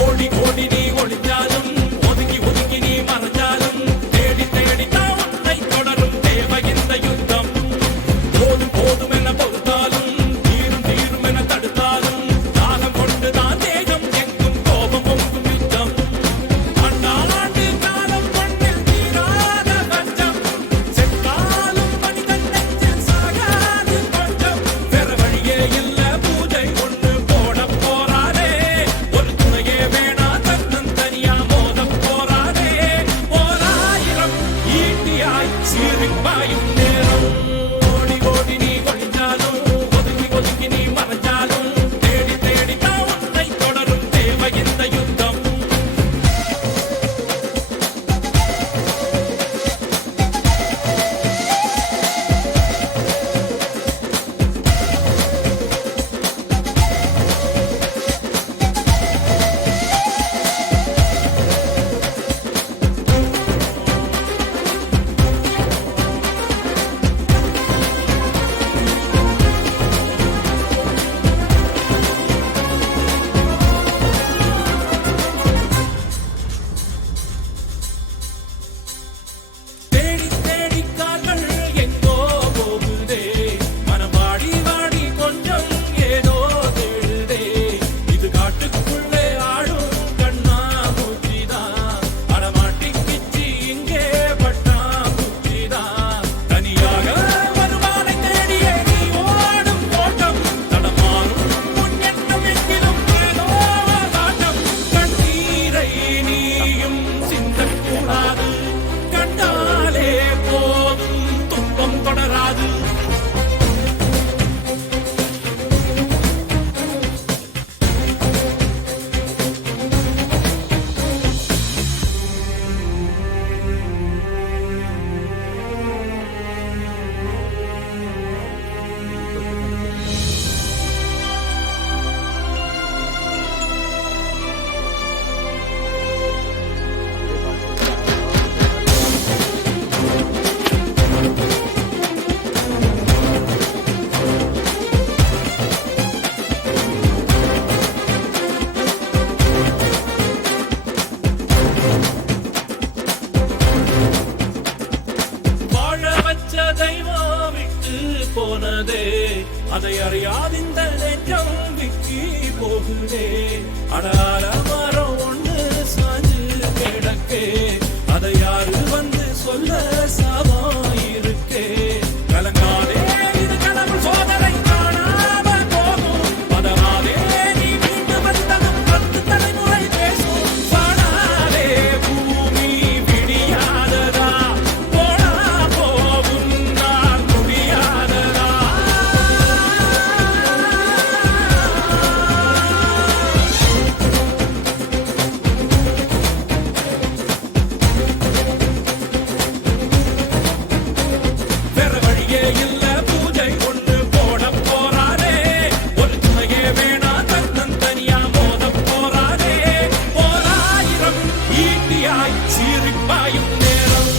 ஓடி ஓடி நீ ஒளிஞ்சாலும் ஒதுங்கி ஒதுங்கி நீ மறைஞ்சாலும் தேடி தேடி தான் உன்னை தொடரும் தேவை இந்த யுத்தம். போதும் போதும் என பொறுத்தாலும் தீரும் தீரும் என தடுத்தாலும் தாகம் கொண்டுதான் தேகம் எங்கும் கோபம் பொங்கும் யுத்தம். ஆண்டாண்டு காலம் மண்ணில் தீராத கஞ்சம் செத்தாலும் மனிதன் நெஞ்சில் சாகாது கொஞ்சம். வேற வழியே இல்ல பூஜை ஒன்று போட போறாரே ஒரு துணையே வேணா தன்னன் தனியா மோத போறாரே. ஓராயிரம் ஈட்டியாய் சீரிப்பாயும் நேரம். ஓடி ஓடி நீ ஒளிஞ்சாலும் ஒதுங்கி ஒதுங்கி நீ மறைஞ்சாலும் தேடி தேடி தான் உன்னை தொடரும் தேவை இந்த யுத்தம். தேடி தேடி கால்கள் எங்கோ போகுதே மனம் வாடி வாடி கொஞ்சம் ஏதோ தேடுதே. இது காட்டுக்குள்ளே ஆடும் கண்ணா பூச்சிதான் அடமாட்டி கிச்சி இங்கே பட்டா பூச்சிதான். தனியாக வருவானை தேடியே நீ ஓடும் ஓட்டம் தடமாறும் உன் எண்ணம் எங்கிலும் ஏதோ ஆட்டம். கண்ணீரை நீயும் சிந்தக்கூடாது கண்டாலே போதும் துன்பம் தொடராது. வாழ வச்ச தெய்வம் விட்டு போனதே அதை அறியாதிந்த நெஞ்சம் விக்கி போகுதே. அடார மரம் ஒண்ணு சாஞ்சு கிடக்கே அதை யாரு வந்து சொல்ல சாபம் இருக்கே. கலங்காதே இது கனவு சோதனை காணாம போகும் பதறாதே நீ மீண்டு வந்ததும் 10 தலைமுறை பேசும். பாடாதே பூமி விடியாததா போனா போகும் நான் முடியாததா. வேற வழியே இல்ல பூஜை ஒன்று போட போறாரே ஒரு துணையே வேணா தன்னன் தனியா மோத போறாரே. ஓராயிரம் ஈட்டியாய் சீரிப்பாயும் நேரம்.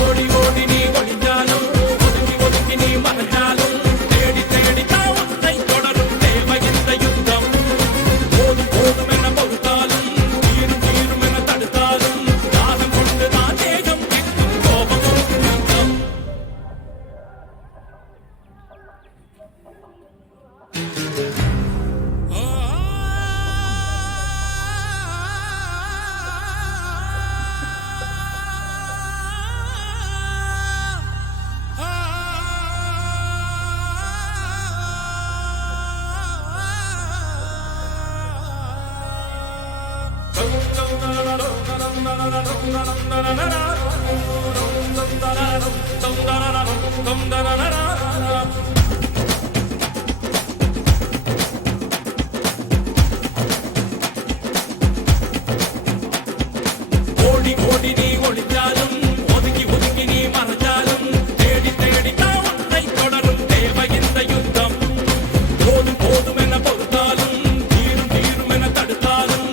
ஓடி ஓடி நீ ஒளிஞ்சாலும் ஒதுங்கி ஒதுங்கி நீ மறைஞ்சாலும் தேடி தேடி தான் உன்னை தொடரும் தேவை இந்த யுத்தம். போதும் போதும் என பொறுத்தாலும் தீரும் தீரும் என தடுத்தாலும் தாகம் கொண்டுதான் தேகம் எங்கும் கோபம் பொங்கும் யுத்தம். ஓடி ஓடி நீ ஒளிஞ்சாலும் ஒதுங்கி ஒதுங்கி நீ மறைஞ்சாலும் தேடி தேடி தான் உன்னை தொடரும் தேவை இந்த யுத்தம். போதும் போதும் என பொறுத்தாலும் தீரும் தீரும் என தடுத்தாலும்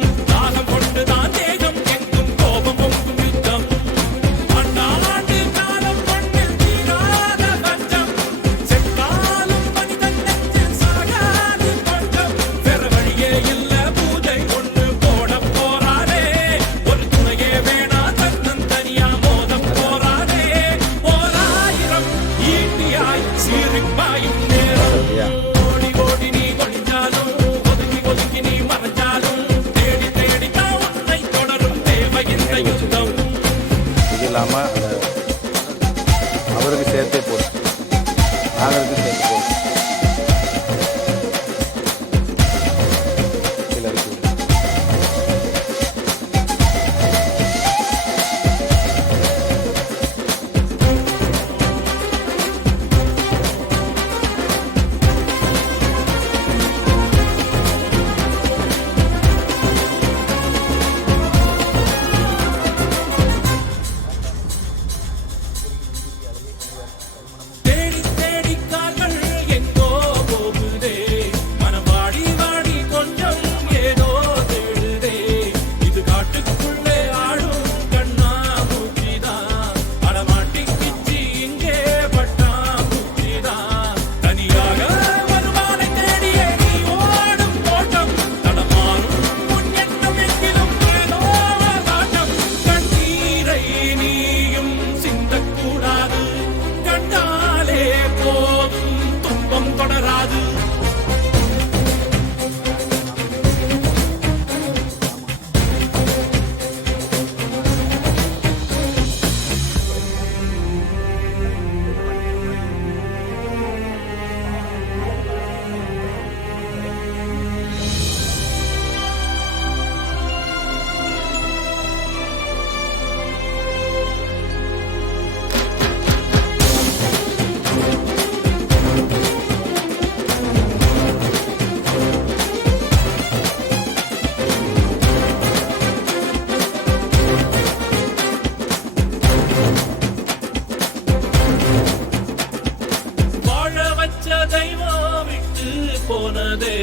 போனதே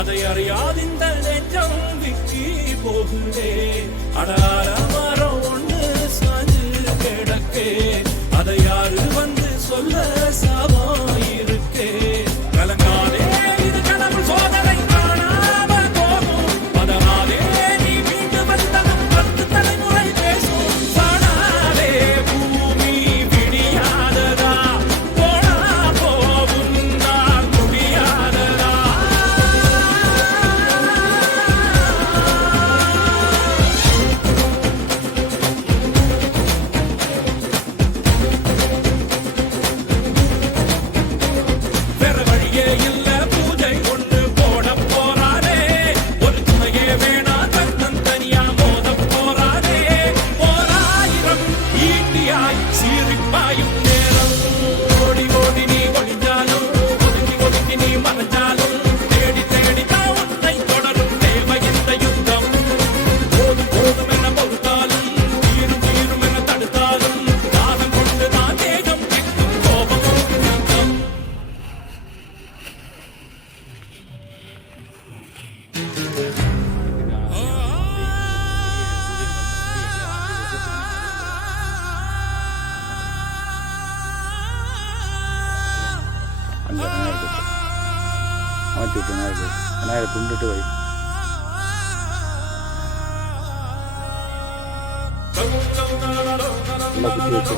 அதை அறியாது இந்த நெஞ்சம் விக்கி போகுதே அடார மரம் ஒண்ணு சாஞ்சு கிடக்கே அதை யாரு வந்து சொல்ல சாபம் இருக்கே கலங்காதே இது கனவு சோதனை காணாம போகும் அதனாலே நீ மீண்டு வந்ததும் 10 தலைமுறை பேசும் சாடாதே பூமி விடியாததா போனா போகும் நான் முடியாததா வேற வழியே இல்ல பூஜை ஒண்ணு போட போறாரே ஒரு துணையே வேணா தன்னன் தனியா மோத போறாரே ஓராயிரம் ஈட்டியாய் சீரிப்பாயும் நேரம் ஓடி ஓடி நீ ஒளிஞ்சாலும் ஒதுங்கி ஒதுங்கி நீ மறைஞ்சாலும் தேடி தேடி தான் உன்னை தொடரும் தேவை இந்த யுத்தம் போதும் போதும் என பொறுத்தாலும் தீரும் தீரும் என தடுத்தாலும் தாகம் கொண்டு நான் தேகம் கிட்டும் கோபமும் யுத்தம் அந்த மாற்றி விட்டு விநாயகர் கும்பிட்டுட்டு வை நல்லா குத்தி வச்சு